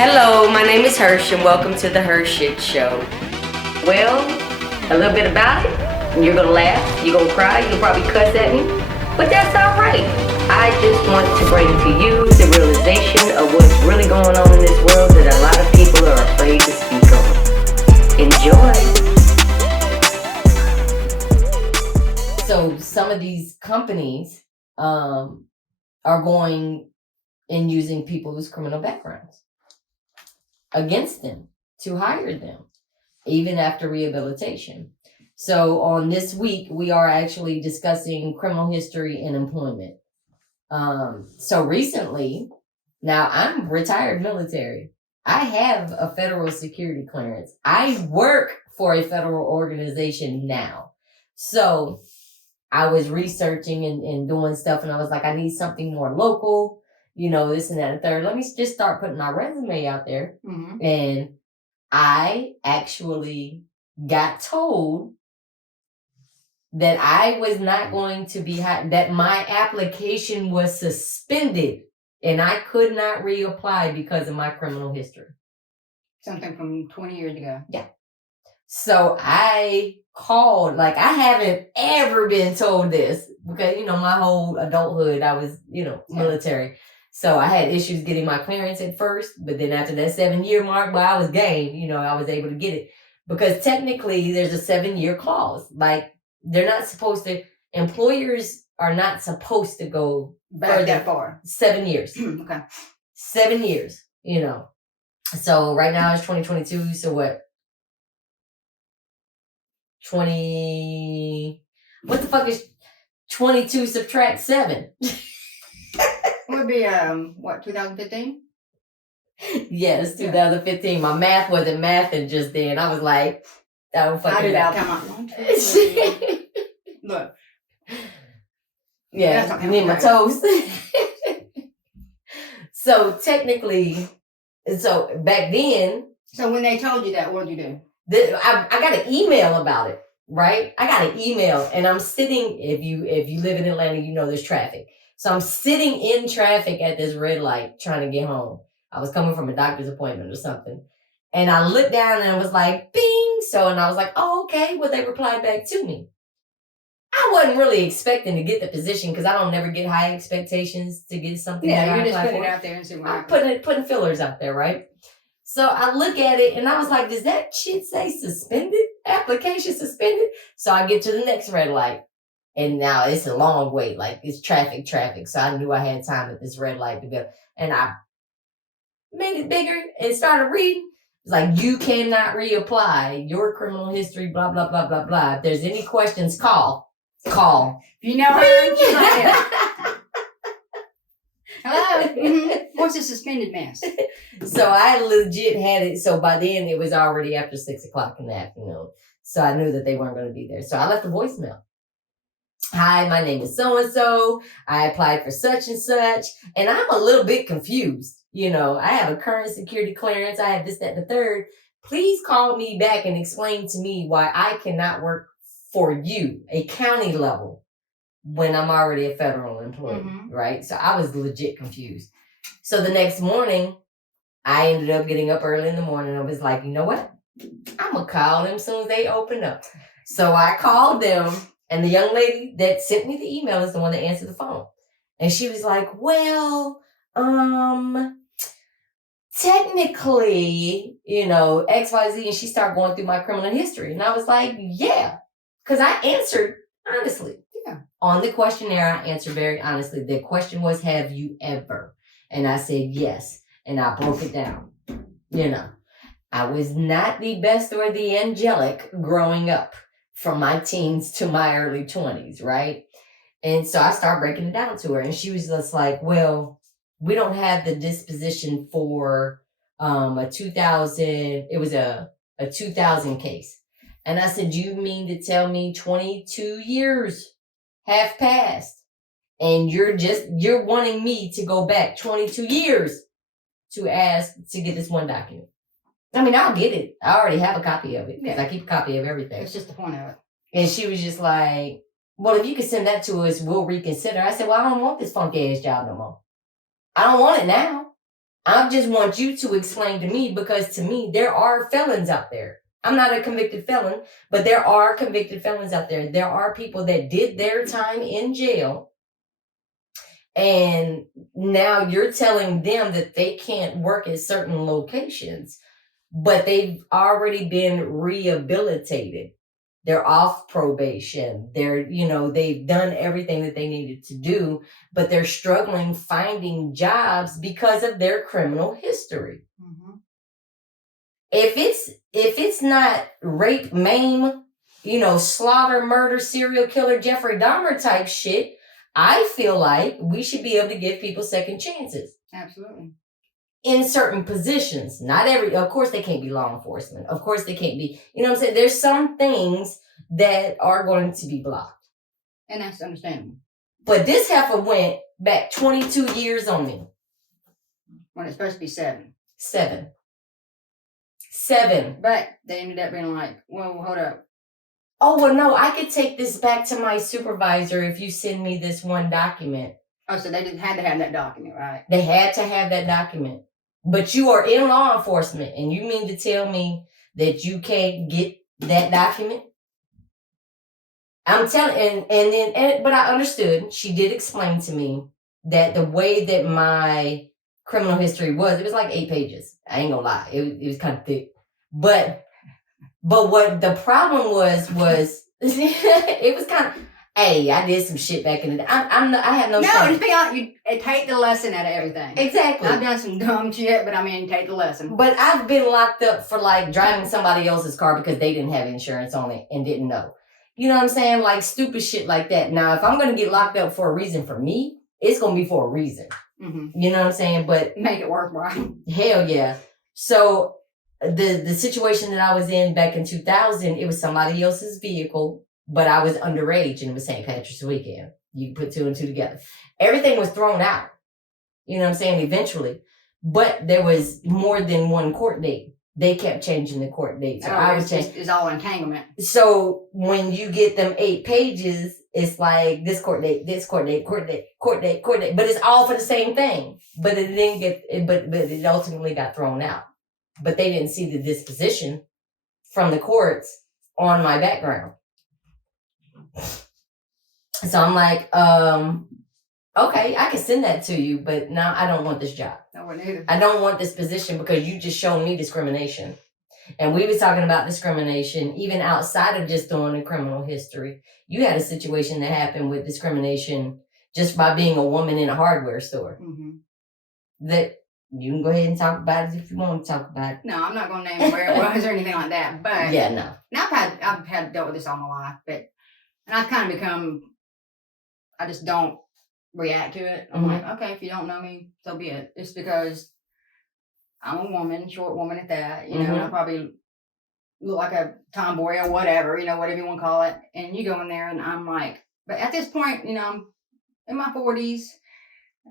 Hello, my name is Hersh and welcome to the HERshyt Show. Well, a little bit about it. You're gonna laugh, you're gonna cry, you'll probably cuss at me, but that's alright. I just want to bring to you the realization of what's really going on in this world that a lot of people are afraid to speak on. Enjoy. So some of these companies are going and using people with criminal backgrounds against them to hire them, even after rehabilitation. So on this week, we are actually discussing criminal history and employment. So recently, now I'm retired military. I have a federal security clearance. I work for a federal organization now. So I was researching and doing stuff, and I was like, I need something more local, this and that and third. Let me just start putting my resume out there. Mm-hmm. And I actually got told that I was not going to be hired, that my application was suspended and I could not reapply because of my criminal history. Something from 20 years ago. Yeah. So I called, I haven't ever been told this because, my whole adulthood, I was, military. So I had issues getting my clearance at first, but then after that 7-year mark, I was game, I was able to get it because technically there's a 7-year clause. They're not supposed to, employers are not supposed to go back that far. 7 years. Okay. 7 years, So right now it's 2022. So what? 20, what the fuck is 22 subtract 7? Would be, 2015? Yes, 2015. Yeah. My math wasn't mathing just then. I was like, I don't fucking know. Come on. 1, 2, 3. Look. Yeah, I need my toes. So technically, back then. So when they told you that, what did you do? I got an email about it, right? I got an email, and I'm sitting. If you live in Atlanta, there's traffic. So I'm sitting in traffic at this red light trying to get home. I was coming from a doctor's appointment or something. And I looked down and it was like, bing. And I was like, oh, okay. Well, they replied back to me. I wasn't really expecting to get the position because I don't never get high expectations to get something. Yeah, you're just putting it out there and see what happens. I'm putting fillers out there, right? So I look at it and I was like, does that shit say suspended? Application suspended? So I get to the next red light. And now it's a long wait, it's traffic. So I knew I had time at this red light to go. And I made it bigger and started reading. It's like, you cannot reapply your criminal history, blah, blah, blah, blah, blah. If there's any questions, call. If you know her, she's right here. Hello? Mm-hmm. What's a suspended mess? So I legit had it. So by then it was already after 6:00 in the afternoon. So I knew that they weren't going to be there. So I left a voicemail. Hi, my name is so-and-so. I applied for such and such. And I'm a little bit confused. I have a current security clearance. I have this, that, and the third. Please call me back and explain to me why I cannot work for you, a county level, when I'm already a federal employee, right? So I was legit confused. So the next morning, I ended up getting up early in the morning. I was like, you know what? I'm going to call them as soon as they open up. So I called them. And the young lady that sent me the email is the one that answered the phone. And she was like, well, technically, XYZ. And she started going through my criminal history. And I was like, yeah. Because I answered honestly. Yeah. On the questionnaire, I answered very honestly. The question was, have you ever? And I said, yes. And I broke it down. I was not the best or the angelic growing up. From my teens to my early 20s, right? And so I started breaking it down to her. And she was just like, well, we don't have the disposition for a 2000. It was a 2000 case. And I said, you mean to tell me 22 years have passed and you're wanting me to go back 22 years to ask to get this one document? I mean, I'll get it. I already have a copy of it because I keep a copy of everything. It's just the point of it. And she was just like, well, if you could send that to us, we'll reconsider. I said, well, I don't want this funky ass job no more. I don't want it now. I just want you to explain to me, because to me, there are felons out there. I'm not a convicted felon, but there are convicted felons out there. There are people that did their time in jail, and now you're telling them that they can't work at certain locations, but they've already been rehabilitated. They're off probation. They've done everything that they needed to do, but they're struggling finding jobs because of their criminal history. Mm-hmm. If it's not rape, maim, slaughter, murder, serial killer, Jeffrey Dahmer type shit, I feel like we should be able to give people second chances. Absolutely. In certain positions. Of course they can't be law enforcement. Of course they can't be, what I'm saying? There's some things that are going to be blocked. And that's understandable. But this heifer went back 22 years on me. When it's supposed to be 7. 7. But they ended up being like, well, hold up. Oh, well, no, I could take this back to my supervisor if you send me this one document. Oh, so they had to have that document, right? They had to have that document. But you are in law enforcement, and you mean to tell me that you can't get that document? I'm telling, but I understood. She did explain to me that the way that my criminal history was, it was like 8 pages. I ain't gonna lie, it was kind of thick. But what the problem was it was kind of. Hey, I did some shit back in the day. I have no. No, shame. just be honest. You take the lesson out of everything. Exactly. I've done some dumb shit, but take the lesson. But I've been locked up for like driving somebody else's car because they didn't have insurance on it and didn't know. You know what I'm saying? Like stupid shit like that. Now, if I'm gonna get locked up for a reason for me, it's gonna be for a reason. Mm-hmm. You know what I'm saying? But make it worthwhile. Hell yeah. So the situation that I was in back in 2000, it was somebody else's vehicle. But I was underage and it was St. Patrick's weekend. You put 2 and 2 together. Everything was thrown out. You know what I'm saying? Eventually. But there was more than one court date. They kept changing the court date. So it's all entanglement. So when you get them 8 pages, it's like this court date, this court date, court date, court date, court date. But it's all for the same thing. But it didn't get, but it ultimately got thrown out. But they didn't see the disposition from the courts on my background. So I'm like, okay, I can send that to you, but now I don't want this job. No, neither. I don't want this position because you just showed me discrimination. And we was talking about discrimination even outside of just doing a criminal history. You had a situation that happened with discrimination just by being a woman in a hardware store. Mm-hmm. That you can go ahead and talk about it if you want to talk about it. No, I'm not going to name where it was or anything like that. But yeah, no. Now I've had dealt with this all my life, and I've kind of become. I just don't react to it. I'm like, okay, if you don't know me, so be it. It's because I'm a woman, short woman at that, and I probably look like a tomboy or whatever, whatever you want to call it. And you go in there and I'm like, but at this point, I'm in my 40s,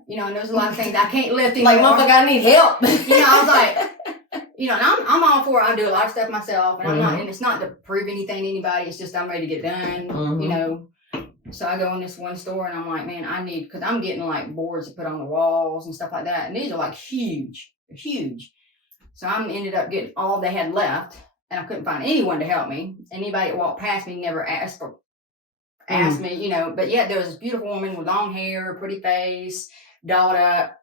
and there's a lot of things I can't lift anymore. Like, motherfucker, I need help. I was like, and I'm all for it. I do a lot of stuff myself, and I'm not, and it's not to prove anything to anybody. It's just I'm ready to get done, So I go in this one store and I'm like, man, because I'm getting like boards to put on the walls and stuff like that. And these are like huge. They're huge. So I ended up getting all they had left, and I couldn't find anyone to help me. Anybody that walked past me never asked me, But yeah, there was this beautiful woman with long hair, pretty face, dolled up.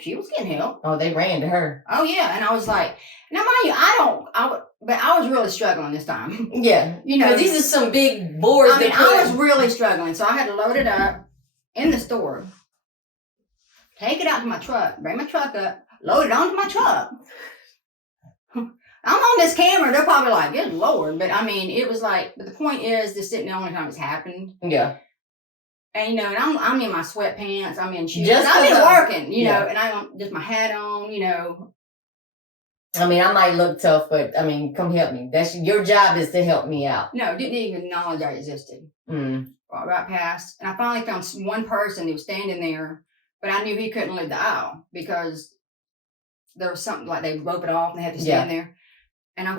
She was getting help. Oh, they ran to her. Oh yeah, and I was like, now mind you, but I was really struggling this time. Yeah, because these are some big boards. I was really struggling, so I had to load it up in the store, take it out to my truck, bring my truck up, load it onto my truck. I'm on this camera, they're probably like, good Lord, but it was like, but the point is, this isn't the only time it's happened. Yeah. And and I'm in my sweatpants, I'm in shoes, I've been working, and I don't just my hat on, I might look tough, but come help me. That's your job, is to help me out. No, didn't even acknowledge I existed. Right past, and I finally found one person who was standing there, but I knew he couldn't leave the aisle because there was something like they rope it off and they had to stand there. And I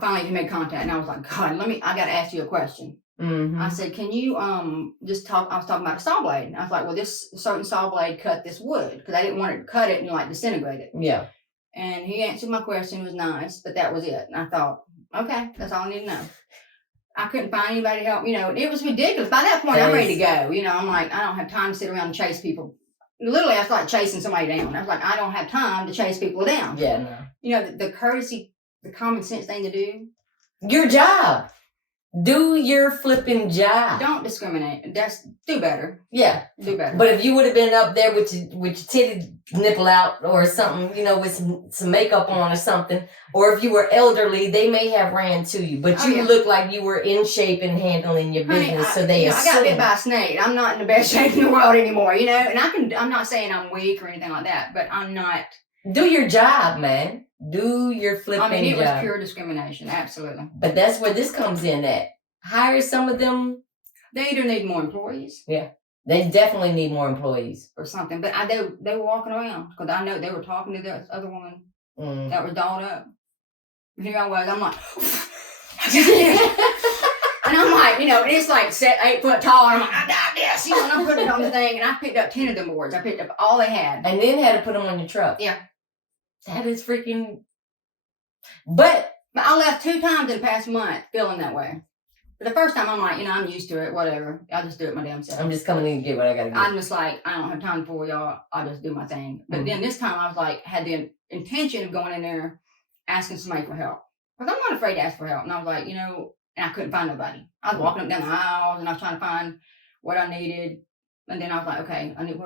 finally made contact, and I was like, God, I got to ask you a question. I said, can you just talk? I was talking about a saw blade. And I was like, well, this certain saw blade cut this wood because I didn't want to cut it and like disintegrate it. Yeah. And he answered my question. It was nice, but that was it. And I thought, okay, that's all I need to know. I couldn't find anybody to help. It was ridiculous. By that point, I'm ready to go. I'm like, I don't have time to sit around and chase people. Literally, I was like chasing somebody down. I was like, I don't have time to chase people down. Yeah, no. The courtesy, the common sense thing to do. Your job. Do your flipping job. Don't discriminate. Just do better. Yeah. Do better. But if you would have been up there with your titty nipple out or something, with some makeup on or something, or if you were elderly, they may have ran to you. But you look like you were in shape and handling your business, so they assume. I got bit by a snake. I'm not in the best shape in the world anymore, and I'm not saying I'm weak or anything like that, but I'm not. Do your job, man. Do your flipping job. It was pure discrimination, absolutely. But that's where this comes in at. Hire some of them. They either need more employees. Yeah. They definitely need more employees. Or something. But they were walking around because I know they were talking to this other woman that was dolled up. And here I was. I'm like, and I'm like, it's like 8 foot tall. And I'm like, I got this. And I'm putting it on the thing. And I picked up 10 of them boards. I picked up all they had. And then had to put them on your truck. Yeah. That is freaking. But I left 2 times in the past month feeling that way. But the first time I'm like, I'm used to it, whatever. I'll just do it my damn self. I'm just coming in and get what I gotta get. I'm just like, I don't have time for y'all. I'll just do my thing. But then this time I was like, had the intention of going in there asking somebody for help. Because I'm not afraid to ask for help. And I was like, and I couldn't find nobody. I was walking up down the aisles and I was trying to find what I needed. And then I was like, okay, I knew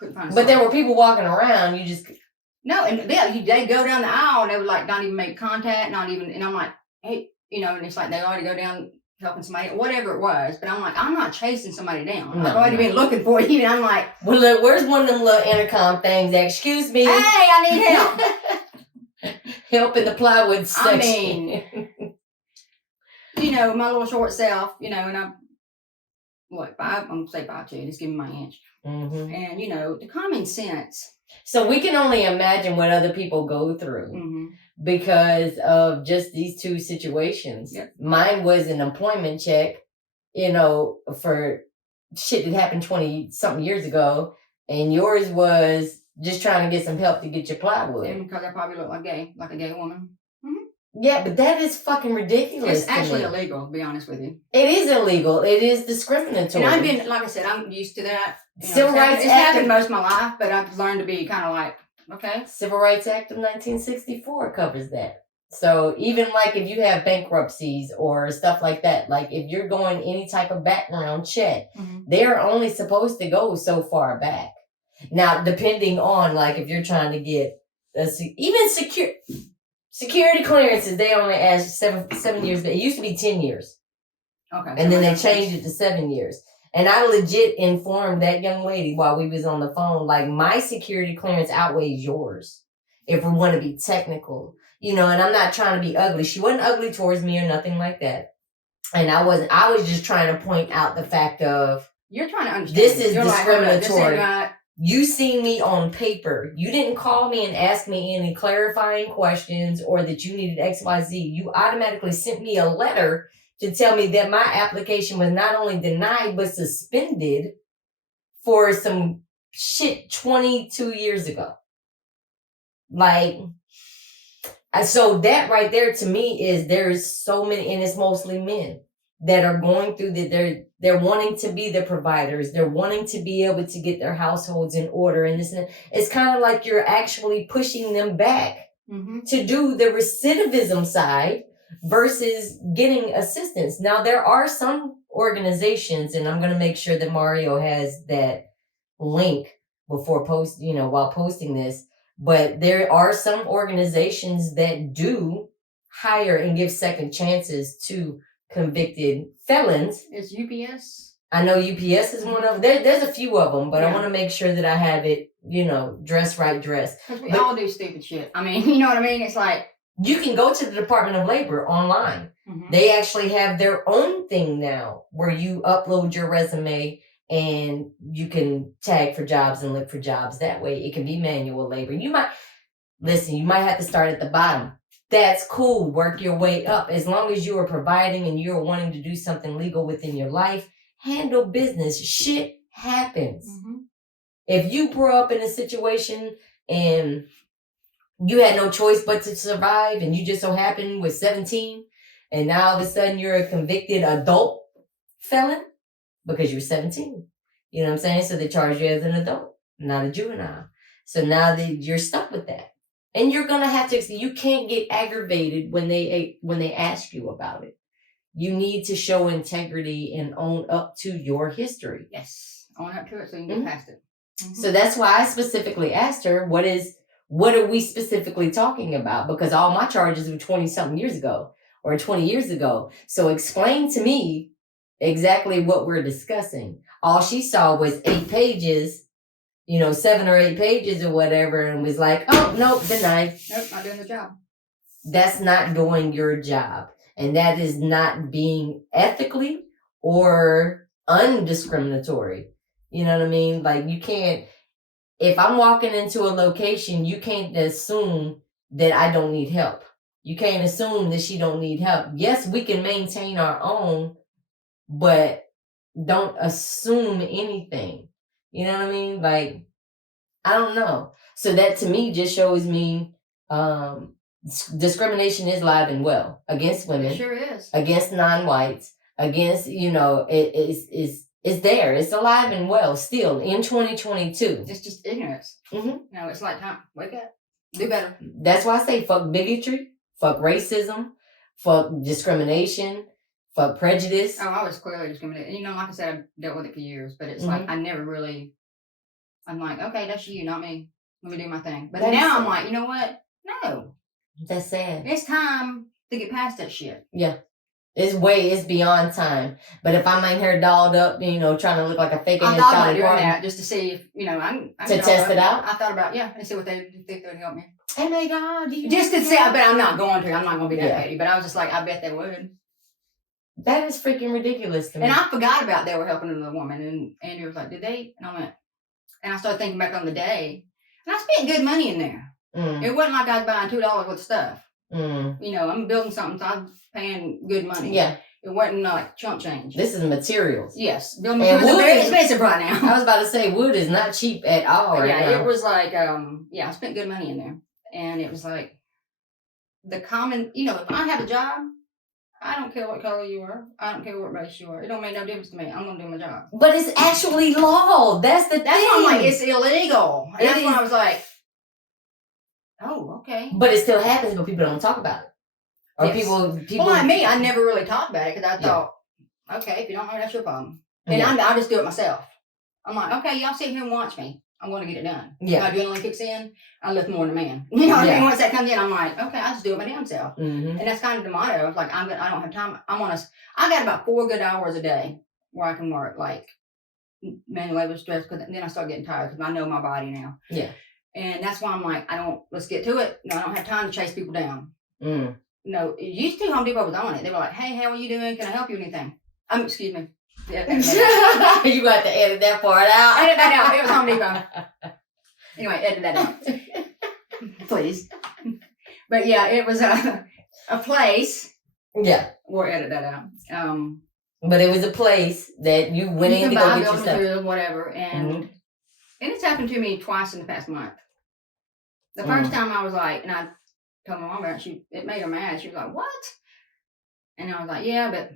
couldn't find. But there were people walking around. You just. No, and they go down the aisle and they would like not even make contact, not even, and I'm like, hey, and it's like they already go down helping somebody, whatever it was. But I'm like, I'm not chasing somebody down. I've already been looking for you. And I'm like, well, look, where's one of them little intercom things? Excuse me. Hey, I need help. Help in the plywood section. I mean, my little short self, and I'm, I'm going to say 5'2", just give me my inch. Mm-hmm. And, the common sense. So we can only imagine what other people go through because of just these 2 situations. Yep. Mine was an employment check, for shit that happened 20-something years ago. And yours was just trying to get some help to get your plywood. And because I probably look like a gay woman. Yeah, but that is fucking ridiculous. It's actually illegal, to be honest with you. It is illegal. It is discriminatory. And I've been, like I said, I'm used to that. Civil Rights It's happened most of my life, but I've learned to be kind of like, okay. Civil Rights Act of 1964 covers that. So even like if you have bankruptcies or stuff like that, like if you're going any type of background check, they're only supposed to go so far back. Now, depending on like if you're trying to get even security clearances, they only ask 7 years, but it used to be 10 years. Okay. And then they changed it to 7 years. And I legit informed that young lady while we was on the phone, like my security clearance outweighs yours. If we want to be technical, and I'm not trying to be ugly. She wasn't ugly towards me or nothing like that. And I was just trying to point out the fact of. You're trying to understand. This is discriminatory. Like, You see me on paper. You didn't call me and ask me any clarifying questions or that you needed XYZ. You automatically sent me a letter to tell me that my application was not only denied, but suspended for some shit 22 years ago. So that right there to me is there's so many, and it's mostly men that are going through that they're wanting to be the providers. They're wanting to be able to get their households in order. And it's kind of like you're actually pushing them back to do the recidivism side versus getting assistance. Now, there are some organizations, and I'm going to make sure that Mario has that link before while posting this, but there are some organizations that do hire and give second chances to convicted felons. It's UPS. I know UPS is one of them. There's a few of them, but I want to make sure that I have it, dress. Because we all do stupid shit. I mean, you know what I mean? It's like. You can go to the Department of Labor online. They actually have their own thing now where you upload your resume and you can tag for jobs and look for jobs that way. It can be manual labor. You might have to start at the bottom that's cool. Work your way up. As long as you are providing and you're wanting to do something legal within your life, handle business. Shit happens. Mm-hmm. If you grew up in a situation and you had no choice but to survive, and you just so happened with 17, and now all of a sudden you're a convicted adult felon because you're 17. You know what I'm saying? So they charge you as an adult, not a juvenile. So now you're stuck with that. And you're going to have to, you can't get aggravated when they ask you about it. You need to show integrity and own up to your history. Yes. Own up to it so you can get past it. Mm-hmm. So that's why I specifically asked her, what are we specifically talking about? Because all my charges were 20 something years ago or 20 years ago. So explain to me exactly what we're discussing. All she saw was 8 pages, 7 or 8 pages or whatever, and was like, oh, nope, denied. Nope, not doing the job. That's not doing your job. And that is not being ethically or undiscriminatory. You know what I mean? Like, you can't, if I'm walking into a location, you can't assume that I don't need help. You can't assume that she don't need help. Yes, we can maintain our own, but don't assume anything. You know what I mean? Like, I don't know. So that to me just shows me discrimination is alive and well against women. It sure is. Against non-whites. Against, it's there. It's alive and well still in 2022. It's just ignorance. Mm-hmm. It's like time. Wake up. Do better. That's why I say fuck bigotry, fuck racism, fuck discrimination, fuck prejudice. Oh, I was clearly discriminated. Like I said, I dealt with it for years, but it's like I never really. I'm like, okay, that's you, not me. Let me do my thing. But now I'm like, you know what? No. That's sad. It's time to get past that shit. Yeah. It's beyond time. But if I'm in here dolled up, trying to look like a fake, I thought about doing that just to see if, I to test it out. I thought about, and see what they think they would help me. Oh my God. Just to say, but I'm not going to. I'm not going to be that petty. But I was just like, I bet they would. That is freaking ridiculous to me. And I forgot about they were helping another woman. And Andrew was like, did they? And I went, and I started thinking back on the day. And I spent good money in there. It wasn't like I was buying $2 worth of stuff. I'm building something, so I'm paying good money. Yeah. It wasn't like chump change. This is materials. Yes. Building materials are very expensive right now. I was about to say, wood is not cheap at all right now. It was like, I spent good money in there. And it was like, the common, if I have a job, I don't care what color you are. I don't care what race you are. It don't make no difference to me. I'm going to do my job. But it's actually law. That's the thing. That's why I'm like, it's illegal. And that's why I was like, oh, okay. But it still happens, but people don't talk about it. Or people. Well, like me, I never really talked about it because I thought, okay, if you don't know, that's your problem. And I just do it myself. I'm like, okay, y'all sit here and watch me. I'm going to get it done. Yeah. My adrenaline kicks in, I lift more than a man. You know what I mean? Once that comes in, I'm like, okay, I just do it my damn self. Mm-hmm. And that's kind of the motto. Of like, I don't have time. I got about 4 good hours a day where I can work, like manual labor stress, because then I start getting tired because I know my body now. Yeah. And that's why I'm like, let's get to it. No, I don't have time to chase people down. No, it used to Home Depot was on it. They were like, hey, how are you doing? Can I help you with anything? Excuse me. Yeah, you got to edit that part out. Edit that out. It was Home Depot. Anyway, edit that out. Please. But yeah, it was a place. Yeah. Or edit that out. But it was a place that you went in to go get your stuff. Material, whatever. And it's happened to me twice in the past month. The first time I was like, and I told my mom about it, it made her mad. She was like, what? And I was like, yeah, but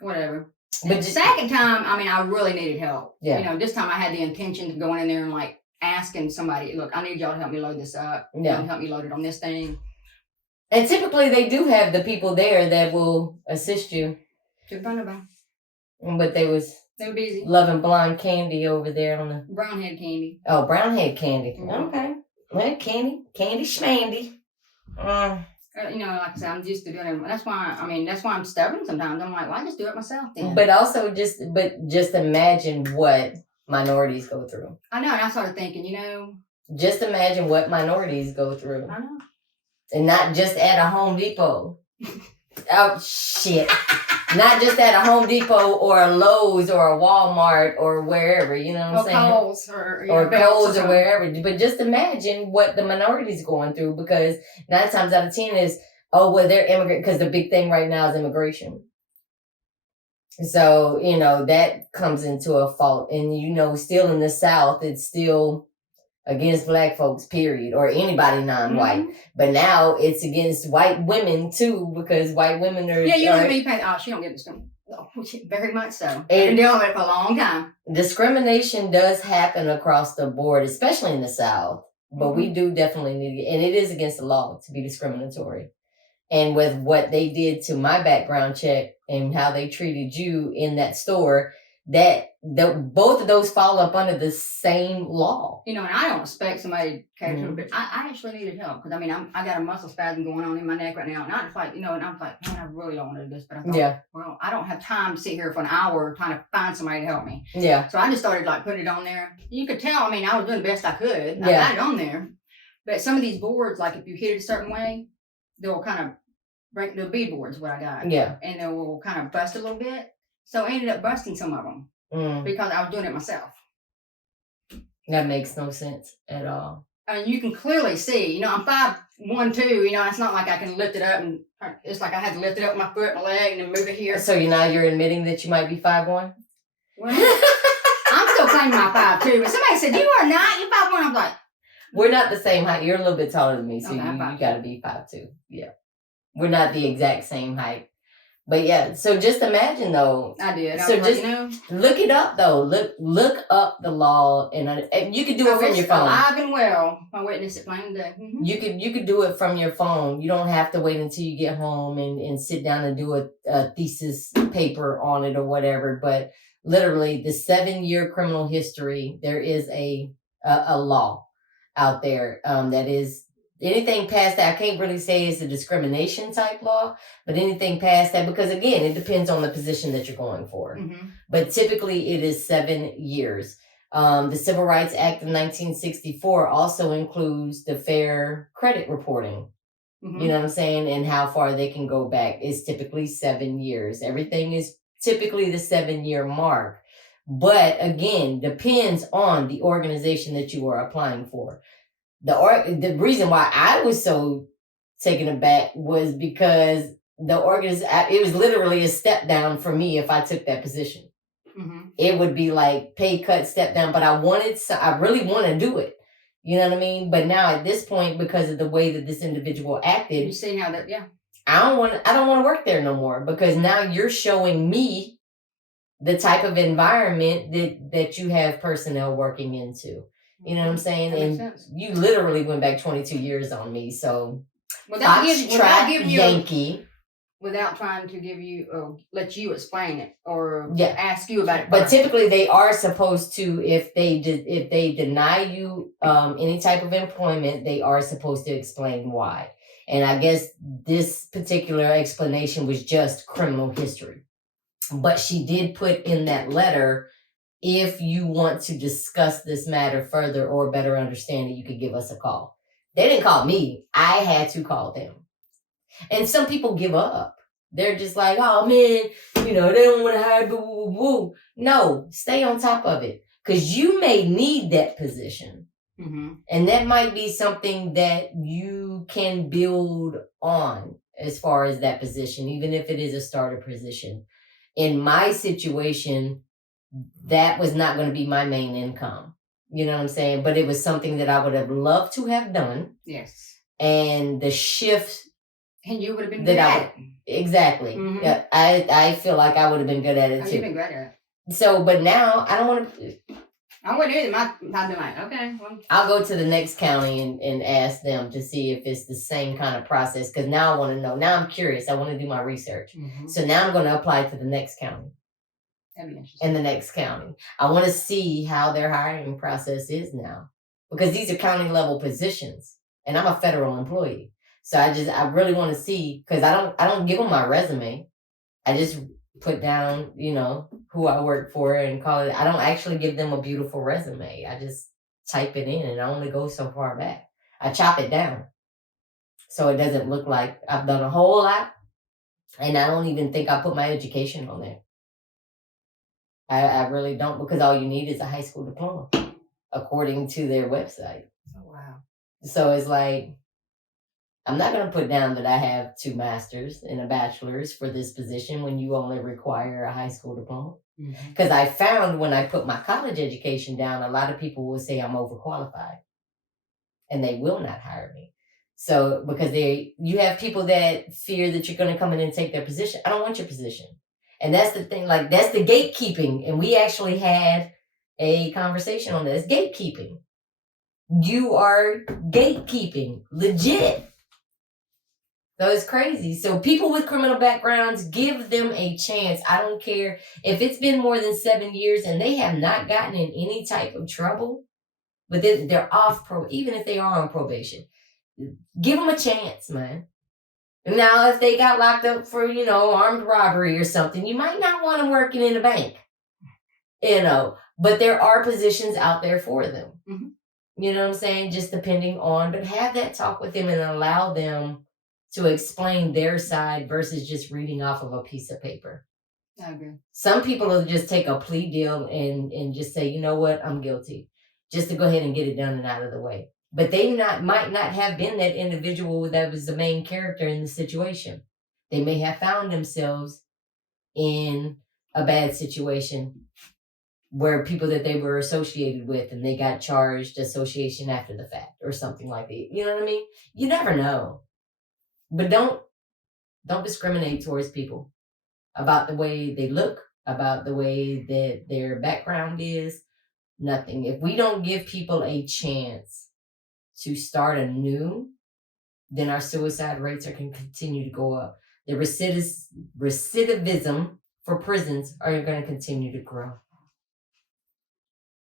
whatever. But the second time, I really needed help. Yeah. This time I had the intention of going in there and like asking somebody, look, I need y'all to help me load this up. Yeah. Help me load it on this thing. And typically they do have the people there that will assist you. But they were busy. Loving blonde candy over there on the brown head candy. Oh, brown head candy. Mm-hmm. Okay. Well, candy schmandy. Like I said, I'm used to doing it. That's why I'm stubborn sometimes. I'm like, why just do it myself then? But also just imagine what minorities go through. I know, and I started thinking, Just imagine what minorities go through. I know. And not just at a Home Depot. Oh, shit. Not just at a Home Depot or a Lowe's or a Walmart or wherever, you know what I'm saying? Kohl's or Kohl's or wherever. But just imagine what the minorities going through, because 9 times out of 10 is, Oh, well, they're immigrant because the big thing right now is immigration. So, that comes into a fault. And, still in the South, it's still against black folks, period, or anybody non-white. Mm-hmm. But now it's against white women, too, because white women are... Yeah, you don't be paying... Oh, she don't get discriminated. Oh, very much so. I've been dealing with it for a long time. Discrimination does happen across the board, especially in the South. But we do definitely need it. And it is against the law to be discriminatory. And with what they did to my background check and how they treated you in that store, both of those fall up under the same law. And I don't expect somebody to catch me, but I actually needed help because I got a muscle spasm going on in my neck right now, and I just and I'm like, man, I really don't want to do this, but I thought, well, I don't have time to sit here for an hour trying to find somebody to help me. Yeah. So I just started putting it on there. You could tell, I was doing the best I could. I got it on there, but some of these boards, if you hit it a certain way, they'll kind of break the bead boards. What I got, and they will kind of bust a little bit. So I ended up busting some of them because I was doing it myself. That makes no sense at all. You can clearly see, I'm 5'1", 2", it's not like I can lift it up and it's like I had to lift it up with my foot, my leg, and then move it here. So you're admitting that you might be 5'1"? Well, I'm still claiming my 5'2", but somebody said, you are not, you're 5'1". I'm like, we're not the same height. You're a little bit taller than me, so okay, you got to be 5'2". Yeah. We're not the exact same height. But yeah, so just imagine though. I did. So just look it up though. Look up the law, and you could do it from your phone. Alive and well. My witness at plain day. Mm-hmm. You could do it from your phone. You don't have to wait until you get home and sit down and do a thesis paper on it or whatever. But literally, the 7-year criminal history, there is a law out there that is. Anything past that, I can't really say it's a discrimination type law, but anything past that, because again, it depends on the position that you're going for. Mm-hmm. But typically it is 7 years. The Civil Rights Act of 1964 also includes the fair credit reporting. Mm-hmm. You know what I'm saying? And how far they can go back is typically 7 years. Everything is typically the 7-year mark. But again, depends on the organization that you are applying for. The reason why I was so taken aback was because it was literally a step down for me if I took that position. Mm-hmm. It would be like pay cut, step down, but I really want to do it. You know what I mean? But now at this point, because of the way that this individual acted, you see how that, I don't want to work there no more because now you're showing me the type of environment that you have personnel working into. You know what I'm saying? That and makes sense. You literally went back 22 years on me. So, without giving you Yankee. Without trying to give you, let you explain it or ask you about it. But typically they are supposed to, if they deny you any type of employment, they are supposed to explain why. And I guess this particular explanation was just criminal history. But she did put in that letter, if you want to discuss this matter further or better understand it, you could give us a call. They didn't call me. I had to call them. And some people give up. They're just like, oh man, they don't want to hire, boo, boo, boo. No, stay on top of it. Because you may need that position. Mm-hmm. And that might be something that you can build on as far as that position, even if it is a starter position. In my situation, that was not going to be my main income. You know what I'm saying? But it was something that I would have loved to have done. Yes. And the shift. And you would have been good at it. Exactly. Mm-hmm. Yeah, I feel like I would have been good at it too. You've been good at it. So, but now I don't want to. I wouldn't either. I'd be like, okay. Well. I'll go to the next county and ask them to see if it's the same kind of process. Because now I want to know. Now I'm curious. I want to do my research. Mm-hmm. So now I'm going to apply to the next county. That'd be interesting. In the next county. I want to see how their hiring process is now. Because these are county level positions. And I'm a federal employee. So I really want to see, because I don't give them my resume. I just put down, who I work for and call it. I don't actually give them a beautiful resume. I just type it in and I only go so far back. I chop it down. So it doesn't look like I've done a whole lot. And I don't even think I put my education on there. I really don't, because all you need is a high school diploma, according to their website. Oh, wow. So it's like, I'm not going to put down that I have 2 masters and a bachelor's for this position when you only require a high school diploma. Because I found when I put my college education down, a lot of people will say I'm overqualified and they will not hire me. So because you have people that fear that you're going to come in and take their position. I don't want your position. And that's the thing, like that's the gatekeeping. And we actually had a conversation on this. Gatekeeping. You are gatekeeping. Legit. So it's crazy. So people with criminal backgrounds, give them a chance. I don't care if it's been more than 7 years and they have not gotten in any type of trouble, but they're off even if they are on probation. Give them a chance, man. Now, if they got locked up for, armed robbery or something, you might not want them working in a bank, but there are positions out there for them. Mm-hmm. You know what I'm saying? Just depending on, but have that talk with them and allow them to explain their side versus just reading off of a piece of paper. I agree. Some people will just take a plea deal and just say, you know what, I'm guilty, just to go ahead and get it done and out of the way. But they might not have been that individual that was the main character in the situation. They may have found themselves in a bad situation where people that they were associated with and they got charged association after the fact or something like that. You know what I mean? You never know. But don't discriminate towards people about the way they look, about the way that their background is. Nothing. If we don't give people a chance to start anew, then our suicide rates are going to continue to go up. The recidivism for prisons are going to continue to grow.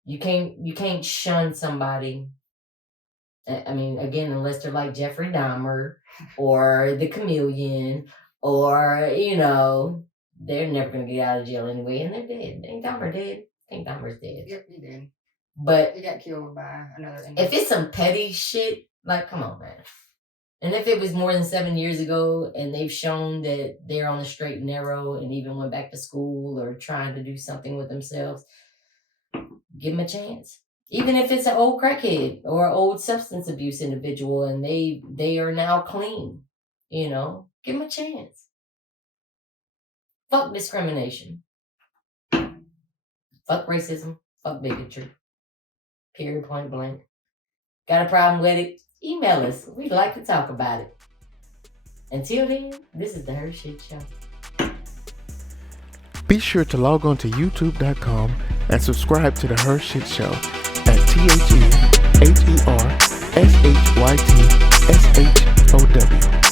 You can't shun somebody. I mean, again, unless they're like Jeffrey Dahmer or the Chameleon, or they're never going to get out of jail anyway, and they're dead. Ain't Dahmer dead? I think Dahmer's dead. Yep, he did. But he got killed by another inmate. If it's some petty shit, like, come on, man. And if it was more than 7 years ago and they've shown that they're on the straight and narrow and even went back to school or trying to do something with themselves, give them a chance. Even if it's an old crackhead or an old substance abuse individual and they are now clean, give them a chance. Fuck discrimination. Fuck racism. Fuck bigotry. Period, point blank. Got a problem with it? Email us. We'd like to talk about it. Until then, this is the HERshyt Show. Be sure to log on to youtube.com and subscribe to the HERshyt Show at TheReShytShow.